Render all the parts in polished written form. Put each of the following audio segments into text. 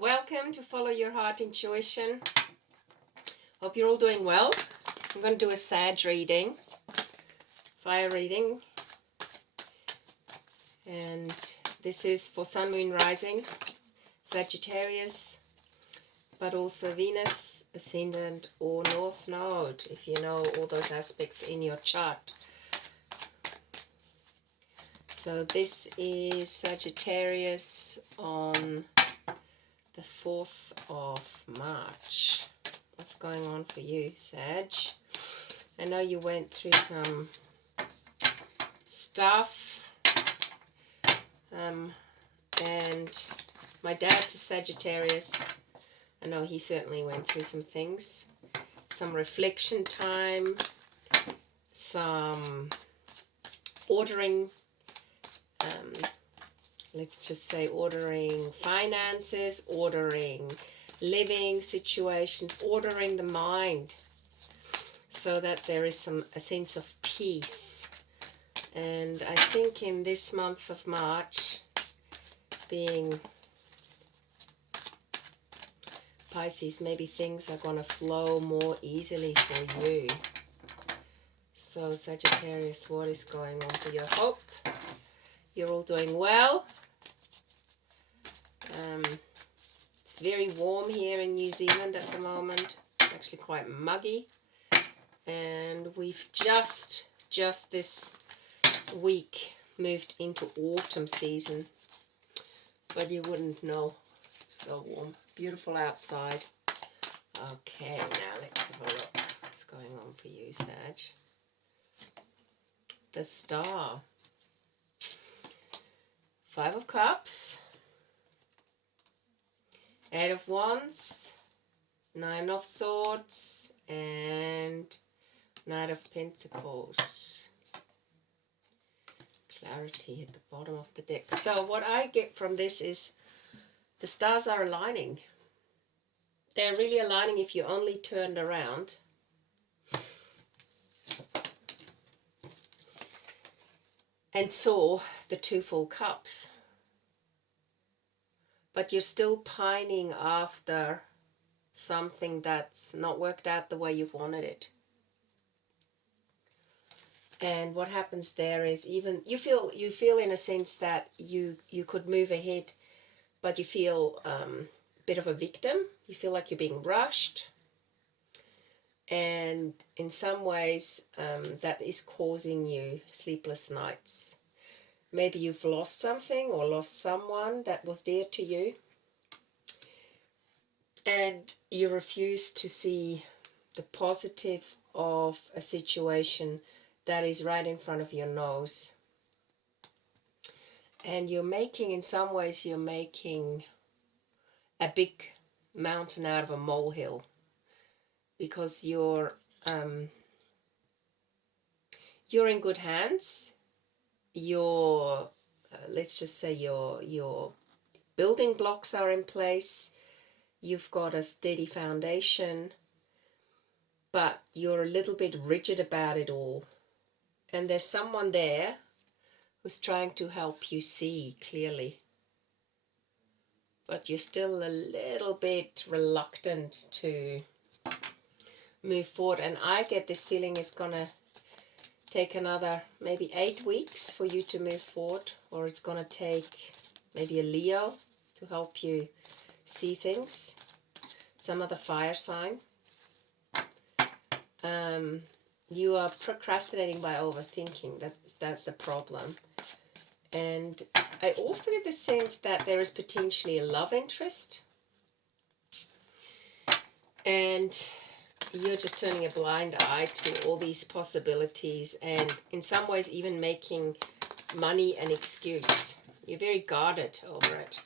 Welcome to Follow Your Heart Intuition. Hope you're all doing well. I'm going to do a Sag reading, fire reading, and this is for Sun, Moon, Rising, Sagittarius, but also Venus, Ascendant, or North Node, if you know all those aspects in your chart. So this is Sagittarius on the 4th of March. What's going on for you, Sag? I know you went through some stuff, and my dad's a Sagittarius. I know he certainly went through some things, some reflection time, some ordering, let's just say ordering finances, ordering living situations, ordering the mind so that there is a sense of peace. And I think in this month of March, being Pisces, maybe things are going to flow more easily for you. So Sagittarius, what is going on for you? I hope you're all doing well. It's very warm here in New Zealand at the moment. It's actually quite muggy. And we've just this week moved into autumn season. But you wouldn't know. It's so warm. Beautiful outside. Okay, now let's have a look. What's going on for you, Sag? The Star. 5 of Cups. 8 of Wands. 9 of Swords. And Knight of Pentacles. Clarity at the bottom of the deck. So what I get from this is the stars are aligning. They're really aligning if you only turned around. And saw the 2 full cups. But you're still pining after something that's not worked out the way you've wanted it. And what happens there is even you feel in a sense that you could move ahead, but you feel a bit of a victim. You feel like you're being rushed. And in some ways that is causing you sleepless nights. Maybe you've lost something or lost someone that was dear to you. And you refuse to see the positive of a situation that is right in front of your nose. And you're making, in some ways, you're making a big mountain out of a molehill. Because you're in good hands. Your let's just say your building blocks are in place. You've got a steady foundation, but you're a little bit rigid about it all. And there's someone there who's trying to help you see clearly. But you're still a little bit reluctant to move forward. And I get this feeling it's going to take another maybe 8 weeks for you to move forward, or it's going to take maybe a Leo to help you see things, some other fire sign. You are procrastinating by overthinking. That's the problem. And I also get the sense that there is potentially a love interest, and you're just turning a blind eye to all these possibilities, and in some ways even making money an excuse. You're very guarded over it.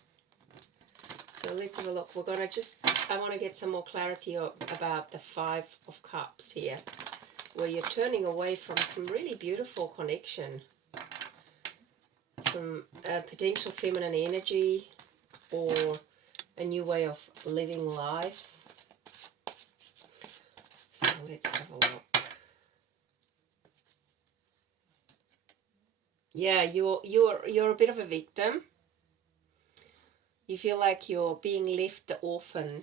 So let's have a look. I want to get some more clarity about the 5 of Cups here, where you're turning away from some really beautiful connection, some potential feminine energy, or a new way of living life. So let's have a look. Yeah, you're a bit of a victim. You feel like you're being left the orphan.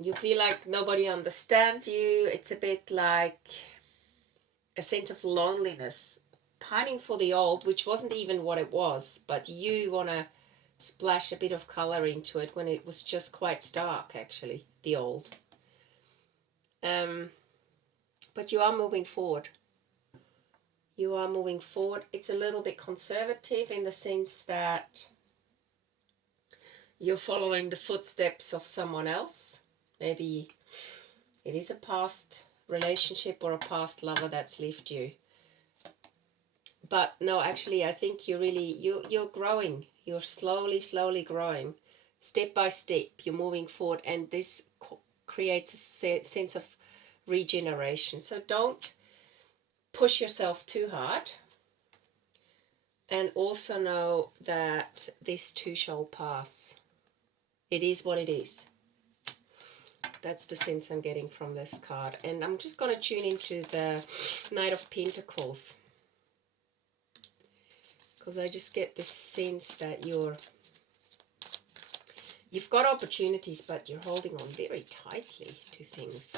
You feel like nobody understands you. It's a bit like a sense of loneliness, pining for the old, which wasn't even what it was, but you want to splash a bit of color into it when it was just quite stark, actually, the old. But you are moving forward. You are moving forward. It's a little bit conservative in the sense that you're following the footsteps of someone else. Maybe it is a past relationship or a past lover that's left you. But no, actually, I think you're growing. You're slowly growing. Step by step, you're moving forward, and this creates a sense of regeneration. So don't push yourself too hard. And also know that this too shall pass. It is what it is. That's the sense I'm getting from this card. And I'm just going to tune into the Knight of Pentacles, because I just get this sense that you've got opportunities, but you're holding on very tightly to things.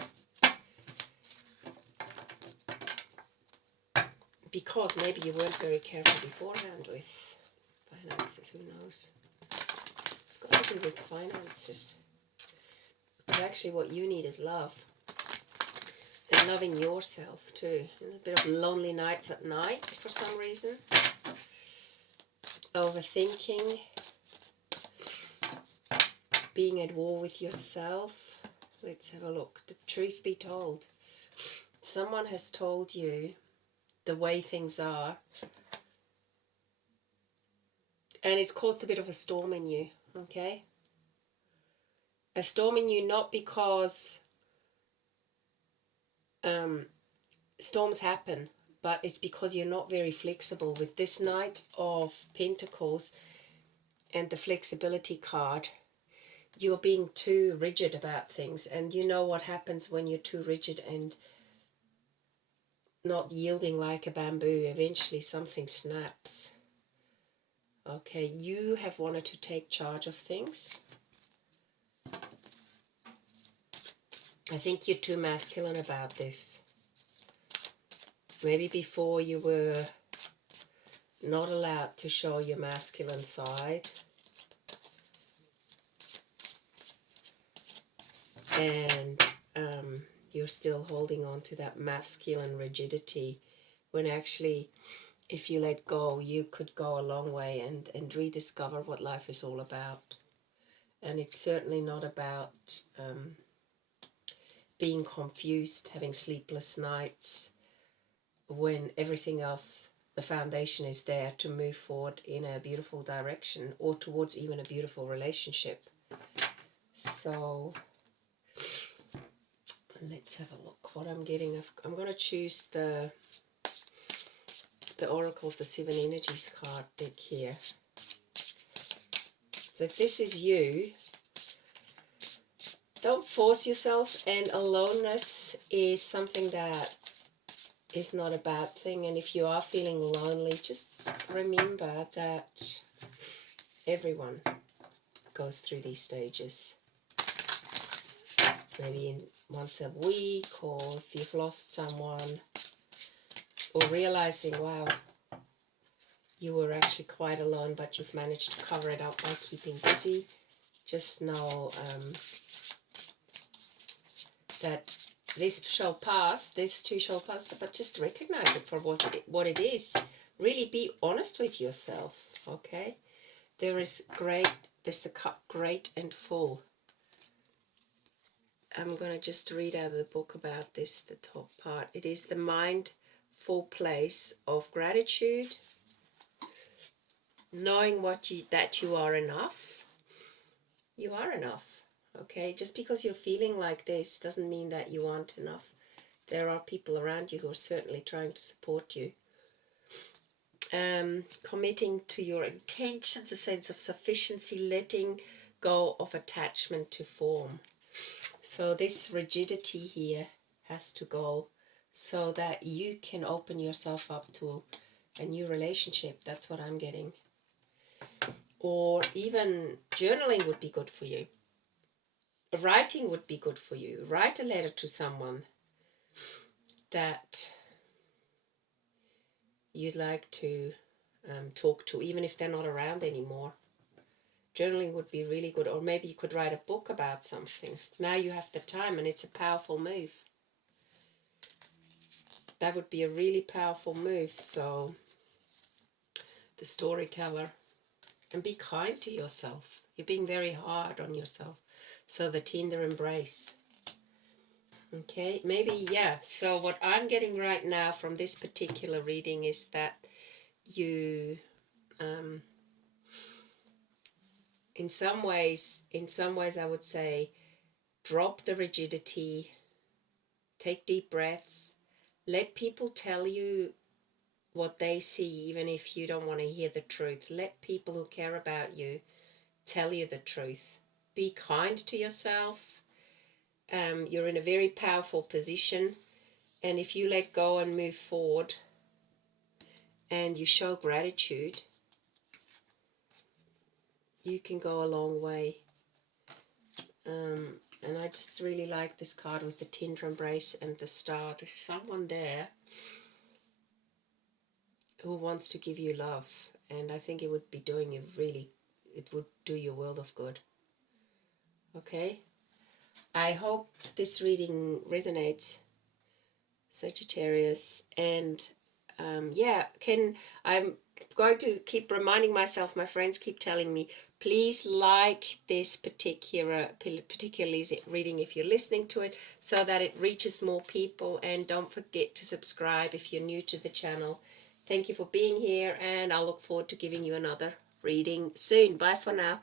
Because maybe you weren't very careful beforehand with finances, who knows? It's got to do with finances. But actually what you need is love. And loving yourself too. A bit of lonely nights at night for some reason. Overthinking. Being at war with yourself. Let's have a look. The truth be told. Someone has told you the way things are. And it's caused a bit of a storm in you, okay? A storm in you not because storms happen, but it's because you're not very flexible. With this Knight of Pentacles and the flexibility card, you're being too rigid about things, and you know what happens when you're too rigid and not yielding like a bamboo. Eventually something snaps. Okay, you have wanted to take charge of things. I think you're too masculine about this. Maybe before you were not allowed to show your masculine side. And you're still holding on to that masculine rigidity, when actually, if you let go, you could go a long way and rediscover what life is all about. And it's certainly not about being confused, having sleepless nights, when everything else, the foundation is there to move forward in a beautiful direction, or towards even a beautiful relationship. So let's have a look what I'm getting. I'm going to choose the Oracle of the Seven Energies card deck here. So if this is you, don't force yourself, and aloneness is something that is not a bad thing. And if you are feeling lonely, just remember that everyone goes through these stages. Maybe once a week, or if you've lost someone, or realizing, wow, you were actually quite alone, but you've managed to cover it up by keeping busy. Just know that this shall pass, this too shall pass, but just recognize it for what it is. Really be honest with yourself, okay? There's the cup great and full. I'm going to just read out of the book about this, the top part. It is the mindful place of gratitude, knowing that you are enough. You are enough, okay? Just because you're feeling like this doesn't mean that you aren't enough. There are people around you who are certainly trying to support you. Committing to your intentions, a sense of sufficiency, letting go of attachment to form. So this rigidity here has to go, so that you can open yourself up to a new relationship. That's what I'm getting. or even journaling would be good for you. Writing would be good for you. Write a letter to someone that you'd like to talk to, even if they're not around anymore. Journaling would be really good. Or maybe you could write a book about something. Now you have the time, and it's a powerful move. That would be a really powerful move. So, the storyteller. And be kind to yourself. You're being very hard on yourself. So, the tender embrace. Okay, maybe, yeah. So what I'm getting right now from this particular reading is that you, in some ways, I would say, drop the rigidity, take deep breaths, let people tell you what they see, even if you don't want to hear the truth. Let people who care about you tell you the truth. Be kind to yourself. You're in a very powerful position. And if you let go and move forward and you show gratitude, you can go a long way. And I just really like this card with the tender embrace and the star. There's someone there who wants to give you love. And I think it would be doing you it would do you a world of good. Okay? I hope this reading resonates, Sagittarius. And I'm going to keep reminding myself, my friends keep telling me, please like this particularly reading if you're listening to it, so that it reaches more people. And don't forget to subscribe if you're new to the channel. Thank you for being here, and I'll look forward to giving you another reading soon. Bye for now.